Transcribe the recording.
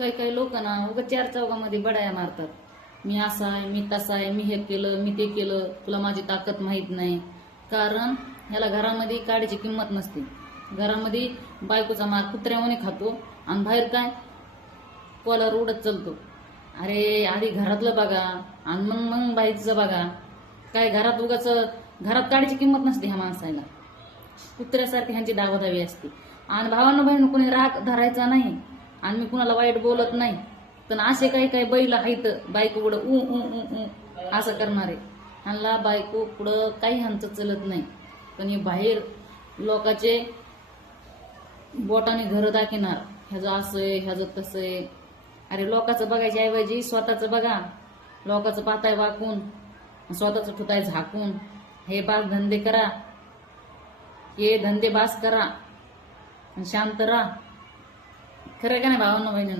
काही काही लोक ना उगा चार चौघामध्ये बडाया मारतात. मी असा आहे, मी तसा आहे, मी हे केलं, मी ते केलं, तुला माझी ताकद माहीत नाही. कारण ह्याला घरामध्ये काडीची किंमत नसते. घरामध्ये बायकोचा मार कुत्र्यावाने खातो आणि बाहेर काय कॉलर उडत चालतो. अरे आधी घरातलं बघा आणि मग मग बाईचं बघा. काय घरात उगाच घरात काडीची किंमत नसते ह्या माणसाला. कुत्र्यासारखी ह्यांची दावादावी असते. आणि भावांना बहिण कोणी राग धरायचा नाही आणि मी कुणाला वाईट बोलत नाही. पण असे काही काही बैल आहेत बायको पुढं ऊ ऊ ऊ ऊ असं करणारे. ह्यांना बायको पुढं काही ह्यांचं चलत नाही. पण हे बाहेर लोकाचे बोटाने घर दाखवणार, ह्याचं असं आहे, ह्याचं तसं आहे. अरे लोकांचं बघायच्या ऐवजी स्वतःचं बघा. लोकांचं पाताय वाकून, स्वतःचं ठुताय झाकून. हे बास धंदे करा, हे धंदे बास करा आणि शांत राहा. खरं का नाही भावांना बहिणींनो?